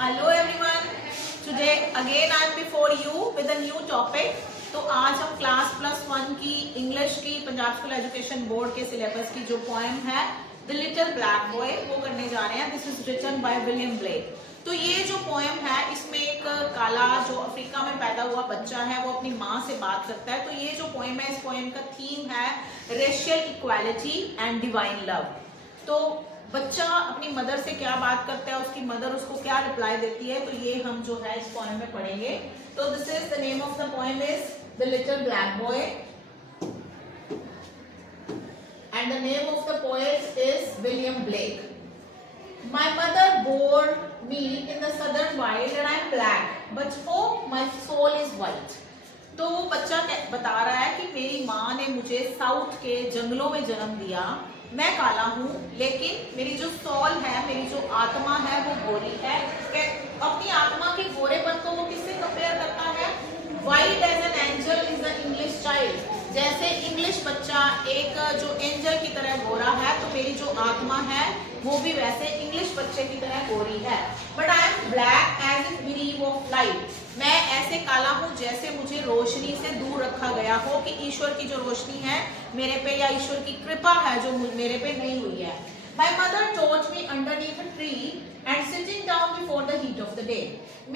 Hello everyone. Today again I am before you with a new topic. तो आज हम class +1 की English की पंजाब स्कूल एजुकेशन बोर्ड के सिलेबस की जो पोएम है द लिटिल ब्लैक बॉय वो करने जा रहे हैं. This is written by William Blake. तो ये जो पोएम है इसमें एक काला जो अफ्रीका में पैदा हुआ बच्चा है वो अपनी माँ से बात करता है. तो ये जो पोएम है इस पोएम का थीम है racial equality and divine love. तो बच्चा अपनी मदर से क्या बात करता है, उसकी मदर उसको क्या रिप्लाई देती है, तो ये हम जो है इस पोएम में पढ़ेंगे. तो this is the name of the poem is the little black boy and the name of the poet is William Blake. My mother bore me in the southern wild and I'm black, but oh my soul is white. तो वो बच्चा बता रहा है कि मेरी माँ ने मुझे साउथ के जंगलों में जन्म दिया, मैं काला हूँ, लेकिन मेरी जो सोल है, मेरी जो आत्मा है वो गोरी है. अपनी आत्मा के गोरेपन को वो किससे कंपेयर करता है? White as an angel is the English child. जैसे इंग्लिश बच्चा एक जो एंजल की तरह गोरा है, तो मेरी जो आत्मा है वो भी वैसे इंग्लिश बच्चे की तरह गोरी है. But I am black as if bereave of light. मैं ऐसे काला हूँ जैसे मुझे रोशनी से दूर रखा गया हो, कि ईश्वर की जो रोशनी है मेरे पे या ईश्वर की कृपा है जो मेरे पे नहीं हुई है. My mother taught me underneath a tree and sitting down before the heat of the day.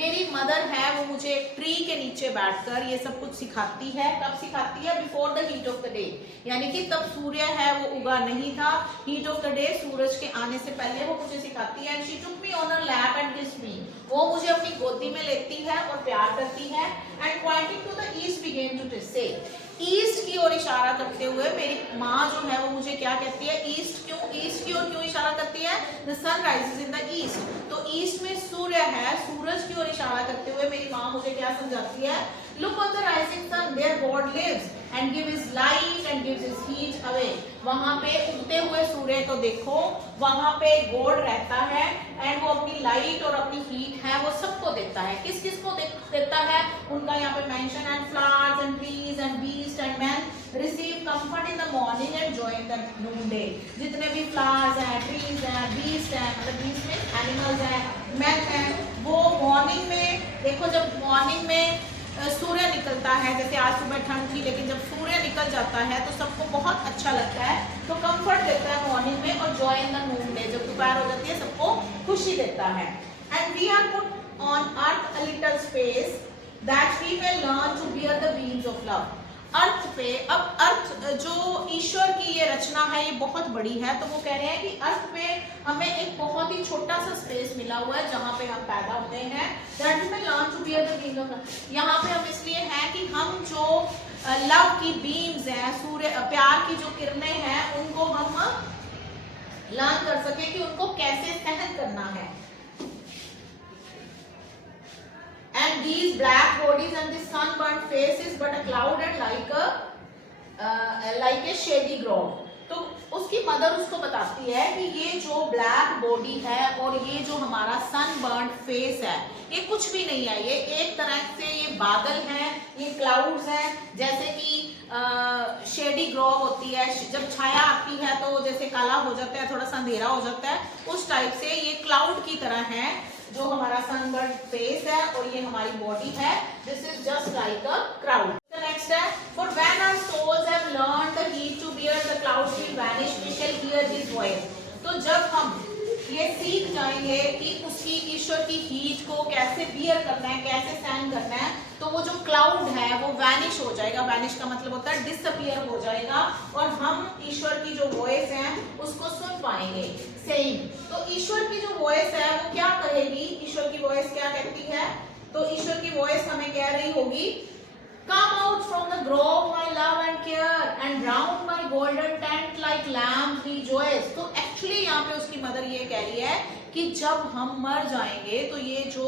मेरी मदर है वो मुझे एक ट्री के नीचे बैठकर ये सब कुछ सिखाती है. कब सिखाती है? Before the heat of the day, यानी कि तब सूर्य है वो उगा नहीं था. हीट ऑफ द डे, सूरज के आने से पहले वो मुझे सिखाती है. And she took me on her lap and kissed me. वो मुझे अपनी गोदी में लेती है और प्यार करती है. And pointing to the east began to say. East की ओर इशारा करते हुए मेरी माँ जो है वो मुझे क्या कहती है? ईस्ट. क्यों ईस्ट की ओर क्यों इशारा करती है? The sun rises in the east. तो ईस्ट में सूर्य है, सूरज की ओर इशारा करते हुए मेरी माँ मुझे क्या समझाती है? Look on the rising sun, there God lives and give his light and gives his heat away. वहां पे उगते हुए सूर्य को देखो, वहां पे गॉड रहता है एंड वो अपनी लाइट और अपनी हीट है वो सबको देता है. किस किस को देता है? उनका यहाँ पे mention. And flowers and trees and beast and man receive comfort in the morning and Joy in the Noon day. जितने भी फ्लावर्स हैं, ट्रीज हैं, बीस्ट हैं, मतलब बीस्ट में एनिमल्स हैं, मैन हैं, वो मॉर्निंग में देखो, जब मॉर्निंग में सूर्य निकलता है, जैसे आज सुबह ठंड थी लेकिन जब सूर्य निकल जाता है तो सबको बहुत अच्छा लगता है, तो कंफर्ट देता है मॉर्निंग में. और joy in the noonday, जब दोपहर हो जाती है सबको खुशी देता है. And we are put on earth a little space that we may learn to bear the beams of love. Earth पे, अब अर्थ जो ईश्वर की ये रचना है ये बहुत बड़ी है, तो वो कह रहे हैं कि अर्थ पे हमें एक बहुत ही छोटा सा स्पेस मिला हुआ है जहाँ पे हम पैदा हुए हैं. That we may learn to bear the beams of love. यहाँ पे हम इसलिए हैं कि हम जो लव की बीम्स हैं, सूर्य प्यार की जो किरणें हैं, उनको हम लर्न कर सके कि उनको कैसे सहन करना है. And these black bodies and the sunburnt face is but a cloud and like a shady grove. तो उसकी मदर उसको बताती है कि ये जो ब्लैक बॉडी है और ये जो हमारा सनबर्न्ड फेस है ये कुछ भी नहीं है. ये एक तरह से ये बादल हैं, ये क्लाउड्स हैं. जैसे कि शेडी ग्रोव होती है, जब छाया आती है तो जैसे काला हो जाता है, थोड़ा सा अंधेरा हो जाता है, उस टाइप से ये क्लाउड की तरह है जो हमारा सनबर्न्ड फेस है और ये हमारी बॉडी है. This is just like a crowd. Next है, for when our souls have learned the heat to bear, the clouds will vanish, we shall hear his voice. तो जब हम ये सीख जाएंगे कि उसकी ईश्वर की हीट को कैसे बियर करना है, कैसे सहन करना है, तो वो जो क्लाउड है वो वैनिश हो जाएगा. वैनिश का मतलब होता है डिसअपियर हो जाएगा और हम ईश्वर की जो वॉइस है उसको सुन पाएंगे. सेम, तो ईश्वर की जो वॉइस है वो क्या कहेगी? ईश्वर की वॉइस क्या कहती है? तो ईश्वर की वॉइस हमें कह रही होगी, Come out from the grove, my love and care, and round my golden tent like lambs rejoice. तो एक्चुअली यहाँ पे उसकी मदर ये कह रही है कि जब हम मर जाएंगे तो ये जो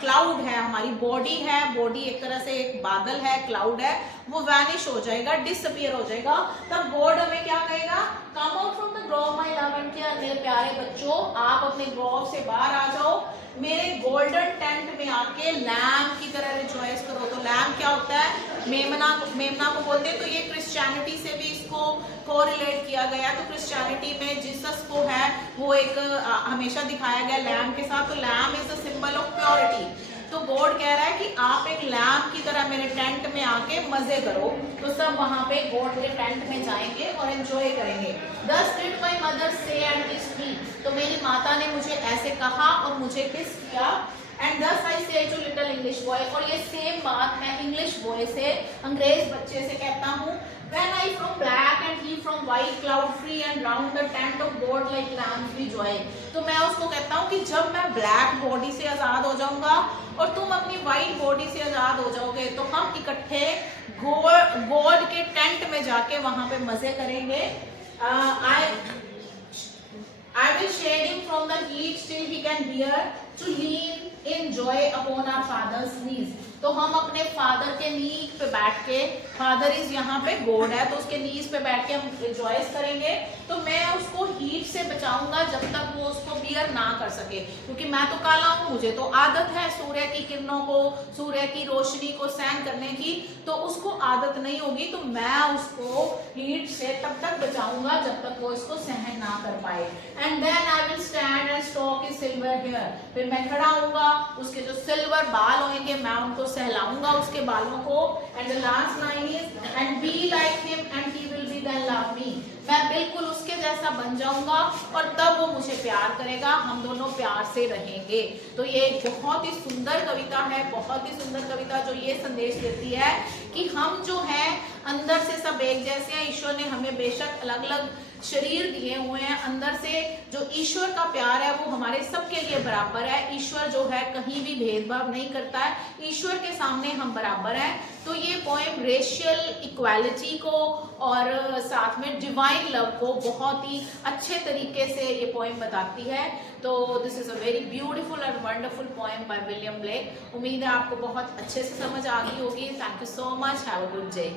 क्लाउड है, हमारी बॉडी है, बॉडी एक तरह से एक बादल है, क्लाउड है, वो वैनिश हो जाएगा, डिसअपियर हो जाएगा. तब गॉड हमें क्या कहेगा? Come out from the Grove my love and care. मेरे प्यारे बच्चों, आप अपने ग्रोव से बाहर आ जाओ, मेरे गोल्डन टेंट में आके लैम्ब की तरह रिजॉइस करो. तो लैम्ब क्या होता है? मेमना को बोलते हैं. तो ये क्रिश्चियनिटी से भी इसको कोरिलेट किया गया. तो क्रिश्चियनिटी में जीसस को है वो एक हमेशा दिखाया गया लैम्ब के साथ. तो lamb is the symbol security. तो गॉड कह रहा है कि आप एक लैम्प की तरह मेरे टेंट में आके मजे करो। तो सब वहां पे गॉड के टेंट में जाएंगे और एंजॉय करेंगे। Thus did my mother say and kiss me। तो मेरी माता ने मुझे ऐसे कहा और मुझे किस किया। And thus I say to little English boy, और ये सेम बात मैं इंग्लिश बॉय से, अंग्रेज बच्चे से कहता हूँ। When I from black and he from white, cloud free and round the tent of God like lambs we joy। तो मैं उसको कहता हूँ कि जब मैं ब्लैक बॉडी से आजाद हो जाऊंगा और तुम अपनी व्हाइट बॉडी से आजाद हो जाओगे, तो हम इकट्ठे गॉड के टेंट में जाके वहां पे मजे करेंगे। I will shade him from the heat till he can bear to lean in joy upon our father's knees। तो हम अपने फादर के नी पे बैठ के, फादर इज यहाँ पे गॉड है, तो उसके नीज पे बैठ के हम रिजॉइस करेंगे। तो मैं उसको हीट से बचाऊंगा जब तक वो उसको बियर ना कर सके, क्योंकि मैं तो काला हूँ, मुझे तो आदत है सूर्य की किरणों को, सूर्य की रोशनी को सहन करने की, तो उसको आदत नहीं होगी। तो मैं उसको हीट से तब तक बचाऊंगा जब तक वो इसको सहन ना कर पाए। And then I will stand and stroke his silver hair. फिर मैं खड़ा होऊंगा, उसके जो सिल्वर बाल होंगे मैं उनको सहलाऊंगा उसके बालों को। And the last line is and be like him and he will be then love me. मैं बिल्कुल उसके जैसा बन जाऊंगा और तब वो मुझे प्यार करेगा, हम दोनों प्यार से रहेंगे। तो ये बहुत ही सुंदर कविता है, बहुत ही सुंदर कविता जो ये संदेश देती है कि हम जो है अंदर से सब एक जैसे हैं। ईश्वर ने हमें बेशक अलग अलग शरीर दिए हुए हैं, अंदर से जो ईश्वर का प्यार है वो हमारे सबके लिए बराबर है। ईश्वर जो है कहीं भी भेदभाव नहीं करता है, ईश्वर के सामने हम बराबर हैं। तो ये पोएम रेशियल इक्वालिटी को और साथ में डिवाइन लव को बहुत ही अच्छे तरीके से ये पोएम बताती है। तो this is a very beautiful and wonderful poem by William black. उम्मीद है आपको बहुत अच्छे से समझ आ गई होगी। Thank you so much, have a good day.